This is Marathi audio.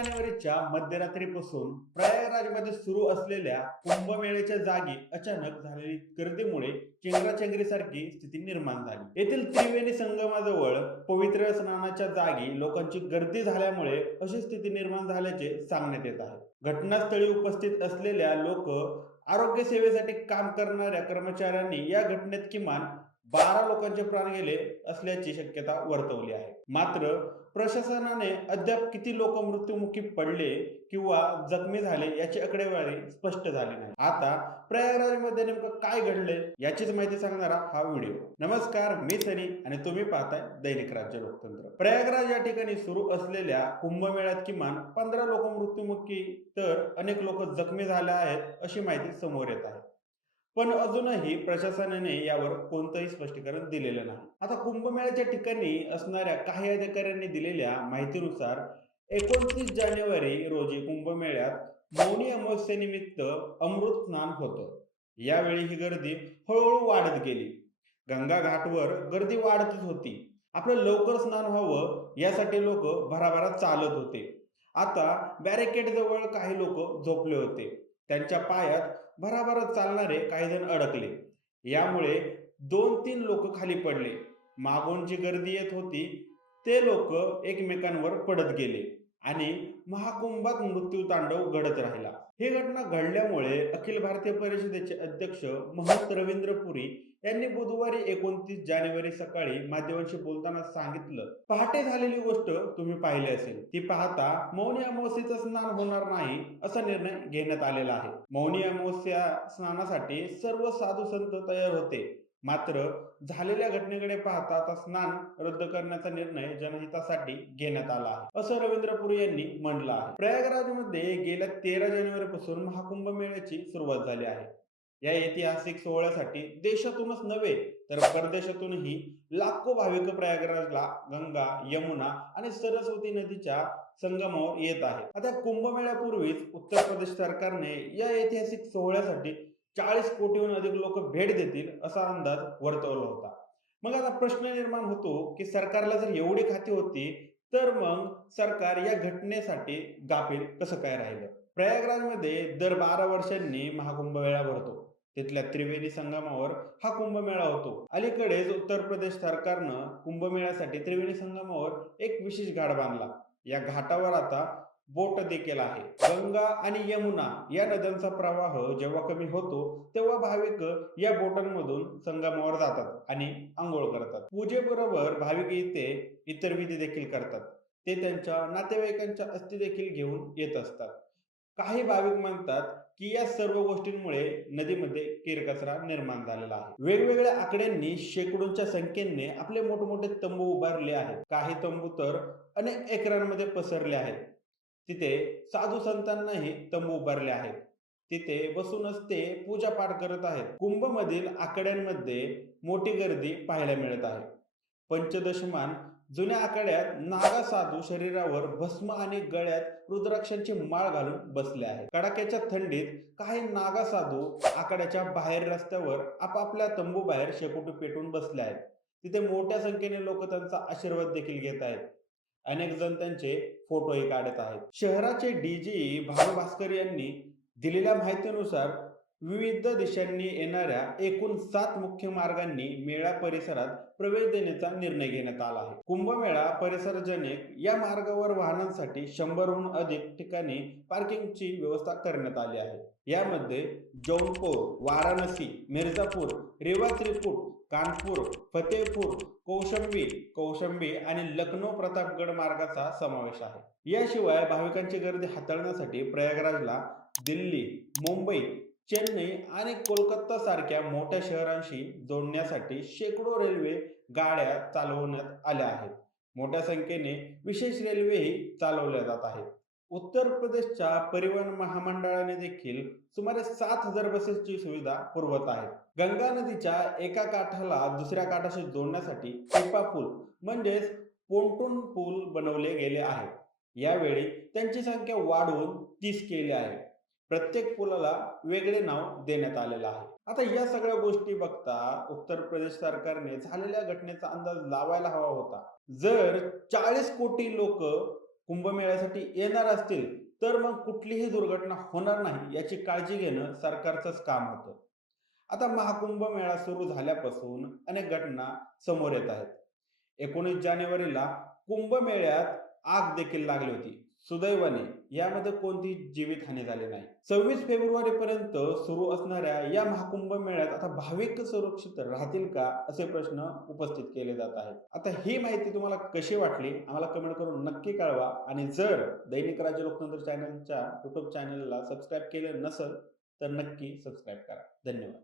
जानेवारीच्या मध्यरात्रीपासून प्रयागराजमध्ये सुरू असलेल्या कुंभमेळ्याच्या जागी अचानक झालेली गर्दीमुळे चेंगराचेंगरीसारखी स्थिती निर्माण झाली. येथील त्रिवेणी संगमाजवळ पवित्र स्नानाच्या जागी लोकांची गर्दी झाल्यामुळे अशी स्थिती निर्माण झाल्याचे सांगण्यात येत आहे. घटनास्थळी उपस्थित असलेल्या लोक आरोग्य सेवेसाठी काम करणाऱ्या कर्मचाऱ्यांनी या घटनेत किमान बारा लोकांचे प्राण गेले असल्याची शक्यता वर्तवली आहे. मात्र प्रशासनाने अद्याप किती लोक मृत्युमुखी पडले किंवा जखमी झाले याची आकडेवारी स्पष्ट झाली नाही. आता प्रयागराजमध्ये नेमकं काय घडले याचीच माहिती सांगणारा हा व्हिडिओ. नमस्कार मी सनी आणि तुम्ही पाहताय दैनिक राज्य लोकतंत्र. प्रयागराज या ठिकाणी सुरू असलेल्या कुंभमेळ्यात किमान पंधरा लोक मृत्युमुखी तर अनेक लोक जखमी झाले आहेत अशी माहिती समोर येत आहे. पण अजूनही प्रशासनाने यावर कोणतंही स्पष्टीकरण दिलेलं नाही. आता कुंभमेळ्याच्या ठिकाणी असणाऱ्या काही अधिकाऱ्यांनी दिलेल्या माहितीनुसार एकोणतीस जानेवारी रोजी कुंभमेळ्यात मौनी अमावस्येनिमित्त अमृत स्नान होतं. यावेळी ही गर्दी हळूहळू वाढत गेली. गंगा घाटवर गर्दी वाढतच होती. आपलं लवकर स्नान व्हावं यासाठी लोक भराभरा चालत होते. आता बॅरिकेड जवळ काही लोक झोपले होते. त्यांच्या पायात भराभर चालणारे काही जण अडकले. यामुळे दोन तीन लोक खाली पडले. मागून जी गर्दी येत होती ते लोक एकमेकांवर पडत गेले. आणि महाकुंभात मृत्यू तांडव घडत राहिला. ही घटना घडल्यामुळे अखिल भारतीय परिषदेचे अध्यक्ष महंत रवींद्र पुरी यांनी बुधवारी एकोणतीस जानेवारी सकाळी माध्यमांशी बोलताना सांगितलं पहाटे झालेली गोष्ट तुम्ही पाहिली असेल. ती पाहता मौनी अमावस्येचं स्नान होणार नाही असा निर्णय घेण्यात आलेला आहे. मौनी अमावस्या स्नानासाठी सर्व साधू संत तयार होते. मात्र झालेल्या घटनेकडे पाहता आता स्नान रद्द करण्याचा निर्णय जनहितासाठी घेण्यात आला आहे असं रवींद्रपुरी यांनी म्हणलं आहे. प्रयागराजमध्ये गेल्या तेरा जानेवारी पासून महाकुंभ मेळ्याची सुरुवात झाली आहे. या ऐतिहासिक सोहळ्यासाठी देशातूनच नव्हे तर परदेशातूनही लाखो भाविक प्रयागराजला गंगा यमुना आणि सरस्वती नदीच्या संगमावर येत आहे आता कुंभमेळ्यापूर्वीच उत्तर प्रदेश सरकारने या ऐतिहासिक सोहळ्यासाठी चाळीस कोटीहून अधिक लोक भेट देतील असा अंदाज वर्तवला होता. मग आता प्रश्न निर्माण होतो की सरकारला जर एवढी खाती होती तर मग सरकार या घटनेसाठी गाफील कसं काय राहिलं? प्रयागराजमध्ये दर बारा वर्षांनी महाकुंभ मेळा भरतो. तिथल्या त्रिवेणी संगमावर हा कुंभमेळा होतो. अलीकडेच उत्तर प्रदेश सरकारनं कुंभमेळ्यासाठी त्रिवेणी संगमावर एक विशेष घाट बांधला. या घाटावर आता बोट देखील आहे. गंगा आणि यमुना या नद्यांचा प्रवाह जेव्हा कमी होतो तेव्हा भाविक या बोटांमधून संगमावर जातात आणि आंघोळ करतात. पूजेबरोबर भाविक इथे इतर विधी देखील करतात. ते त्यांच्या नातेवाईकांच्या अस्थि देखील घेऊन येत असतात. काही भाविक म्हणतात की या सर्व गोष्टींमुळे नदीमध्ये किरकचरा निर्माण झालेला आहे. वेगवेगळ्या आकड्यांनी शेकडोंच्या संख्येने आपले मोठमोठे तंबू उभारले आहेत. काही तंबू तर अनेक एकरांमध्ये पसरले आहेत. तिथे साधू संतांनाही तंबू उभारले आहेत. तिथे बसूनच ते पूजा पाठ करत आहेत. कुंभमधील आकड्यांमध्ये मोठी गर्दी पाहायला मिळत आहे. पंचदशमान जुन्या आकड्यात नागा साधू शरीरावर भस्म आणि गळ्यात रुद्राक्षांची माळ घालून बसले आहे कडाक्याच्या थंडीत काही नागा साधू आकड्याच्या बाहेर रस्त्यावर आपापल्या तंबू बाहेर शेकोटी पेटून बसले आहेत. तिथे मोठ्या संख्येने लोक त्यांचा आशीर्वाद देखील घेत आहेत. अनेक जण त्यांचे फोटोही काढत आहेत. शहराचे डीजी भानू भास्कर यांनी दिलेल्या माहितीनुसार विविध दिशांनी येणाऱ्या एकूण सात मुख्य मार्गांनी मेळा परिसरात प्रवेश देण्याचा निर्णय घेण्यात आला आहे. कुंभमेळा परिसरजनक या मार्गावर वाहनांसाठी शंभरहून अधिक ठिकाणी पार्किंगची व्यवस्था करण्यात आली आहे. यामध्ये जौनपूर वाराणसी मिर्झापूर रेवा त्रिपूर कानपूर फतेहपूर कौशंबी कौशंबी आणि लखनौ प्रतापगड मार्गाचा समावेश आहे. याशिवाय भाविकांची गर्दी हाताळण्यासाठी प्रयागराजला दिल्ली मुंबई चेन्नई आणि कोलकाता सारख्या मोठ्या शहरांशी जोडण्यासाठी शेकडो रेल्वे गाड्या चालवण्यात आल्या आहेत. मोठ्या संख्येने विशेष रेल्वेही चालवल्या जात आहेत. उत्तर प्रदेशच्या परिवहन महामंडळाने देखील सुमारे सात हजार बसेसची सुविधा पुरवत आहे. गंगा नदीच्या एका काठाला दुसऱ्या काठाशी जोडण्यासाठी टिपा पूल म्हणजेच पोंटून पूल बनवले गेले आहेत यावेळी त्यांची संख्या वाढवून तीस केली आहे. प्रत्येक पुलाला वेगळे नाव देण्यात आलेलं आहे. आता या सगळ्या गोष्टी बघता उत्तर प्रदेश सरकारने झालेल्या घटनेचा अंदाज लावायला हवा होता. जर चाळीस कोटी लोक कुंभमेळ्यासाठी येणार असतील तर मग कुठलीही दुर्घटना होणार नाही याची काळजी घेणं सरकारचंच काम होतं. आता महाकुंभ मेळा सुरू झाल्यापासून अनेक घटना समोर येत आहेत. एकोणीस जानेवारीला कुंभमेळ्यात आग देखील लागली होती. सुदैवाने यामध्ये कोणती जीवितहानी झाली नाही. सव्वीस फेब्रुवारी पर्यंत सुरू असणाऱ्या या महाकुंभ मेळ्यात आता भाविक सुरक्षित राहतील का असे प्रश्न उपस्थित केले जात आहेत. आता ही माहिती तुम्हाला कशी वाटली आम्हाला कमेंट करून नक्की कळवा. आणि जर दैनिक राज्य लोकतंत्र चॅनलच्या युट्यूब चॅनलला सबस्क्राईब केले नसेल तर नक्की सबस्क्राईब करा. धन्यवाद.